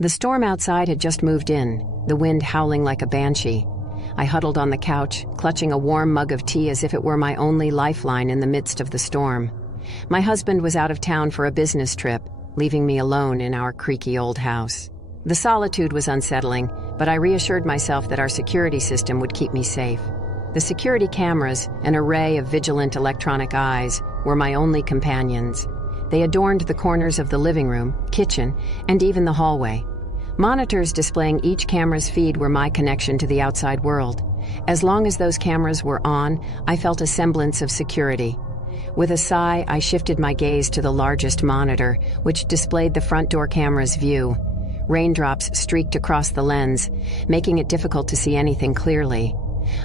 The storm outside had just moved in, the wind howling like a banshee. I huddled on the couch, clutching a warm mug of tea as if it were my only lifeline in the midst of the storm. My husband was out of town for a business trip, leaving me alone in our creaky old house. The solitude was unsettling, but I reassured myself that our security system would keep me safe. The security cameras, an array of vigilant electronic eyes, were my only companions. They adorned the corners of the living room, kitchen, and even the hallway. Monitors displaying each camera's feed were my connection to the outside world. As long as those cameras were on, I felt a semblance of security. With a sigh, I shifted my gaze to the largest monitor, which displayed the front door camera's view. Raindrops streaked across the lens, making it difficult to see anything clearly.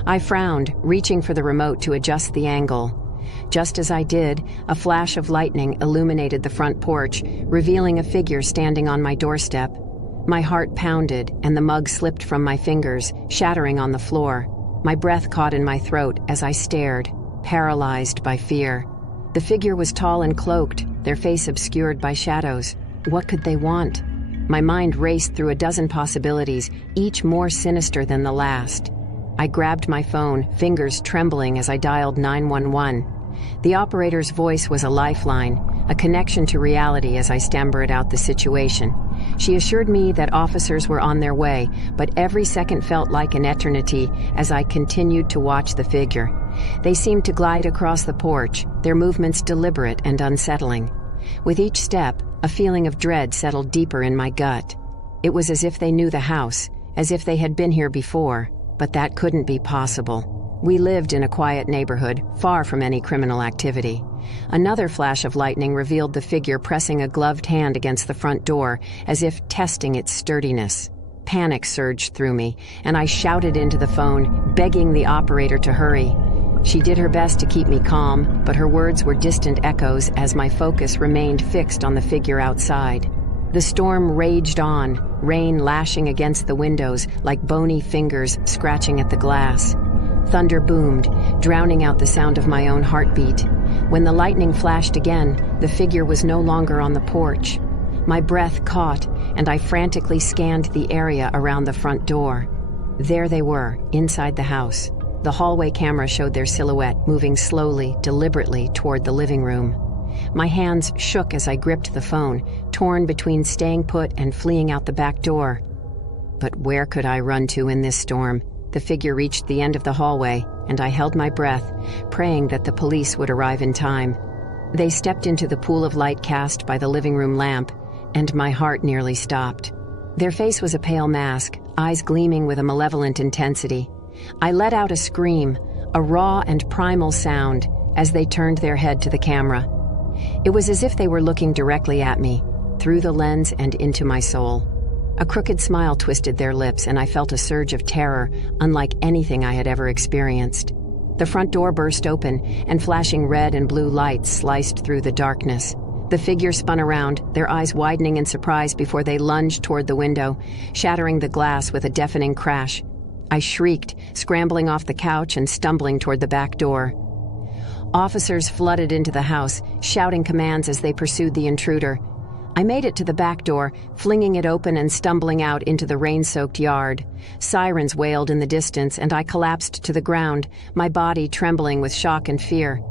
I frowned, reaching for the remote to adjust the angle. Just as I did, a flash of lightning illuminated the front porch, revealing a figure standing on my doorstep. My heart pounded, and the mug slipped from my fingers, shattering on the floor. My breath caught in my throat as I stared, paralyzed by fear. The figure was tall and cloaked, their face obscured by shadows. What could they want? My mind raced through a dozen possibilities, each more sinister than the last. I grabbed my phone, fingers trembling as I dialed 911. The operator's voice was a lifeline, a connection to reality as I stammered out the situation. She assured me that officers were on their way, but every second felt like an eternity as I continued to watch the figure. They seemed to glide across the porch, their movements deliberate and unsettling. With each step, a feeling of dread settled deeper in my gut. It was as if they knew the house, as if they had been here before, but that couldn't be possible. We lived in a quiet neighborhood, far from any criminal activity. Another flash of lightning revealed the figure pressing a gloved hand against the front door, as if testing its sturdiness. Panic surged through me, and I shouted into the phone, begging the operator to hurry. She did her best to keep me calm, but her words were distant echoes as my focus remained fixed on the figure outside. The storm raged on, rain lashing against the windows like bony fingers scratching at the glass. Thunder boomed, drowning out the sound of my own heartbeat. When the lightning flashed again, the figure was no longer on the porch. My breath caught, and I frantically scanned the area around the front door. There they were, inside the house. The hallway camera showed their silhouette moving slowly, deliberately toward the living room. My hands shook as I gripped the phone, torn between staying put and fleeing out the back door. But where could I run to in this storm? The figure reached the end of the hallway, and I held my breath, praying that the police would arrive in time. They stepped into the pool of light cast by the living room lamp, and my heart nearly stopped. Their face was a pale mask, eyes gleaming with a malevolent intensity. I let out a scream, a raw and primal sound, as they turned their head to the camera. It was as if they were looking directly at me, through the lens and into my soul. A crooked smile twisted their lips, and I felt a surge of terror, unlike anything I had ever experienced. The front door burst open, and flashing red and blue lights sliced through the darkness. The figure spun around, their eyes widening in surprise before they lunged toward the window, shattering the glass with a deafening crash. I shrieked, scrambling off the couch and stumbling toward the back door. Officers flooded into the house, shouting commands as they pursued the intruder. I made it to the back door, flinging it open and stumbling out into the rain-soaked yard. Sirens wailed in the distance, and I collapsed to the ground, my body trembling with shock and fear.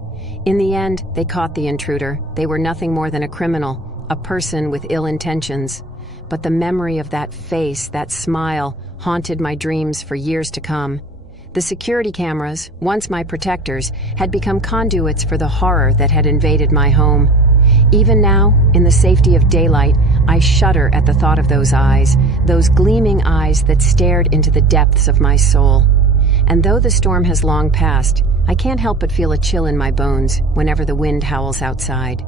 In the end, they caught the intruder. They were nothing more than a criminal, a person with ill intentions. But the memory of that face, that smile, haunted my dreams for years to come. The security cameras, once my protectors, had become conduits for the horror that had invaded my home. Even now, in the safety of daylight, I shudder at the thought of those gleaming eyes that stared into the depths of my soul. And though the storm has long passed, I can't help but feel a chill in my bones whenever the wind howls outside.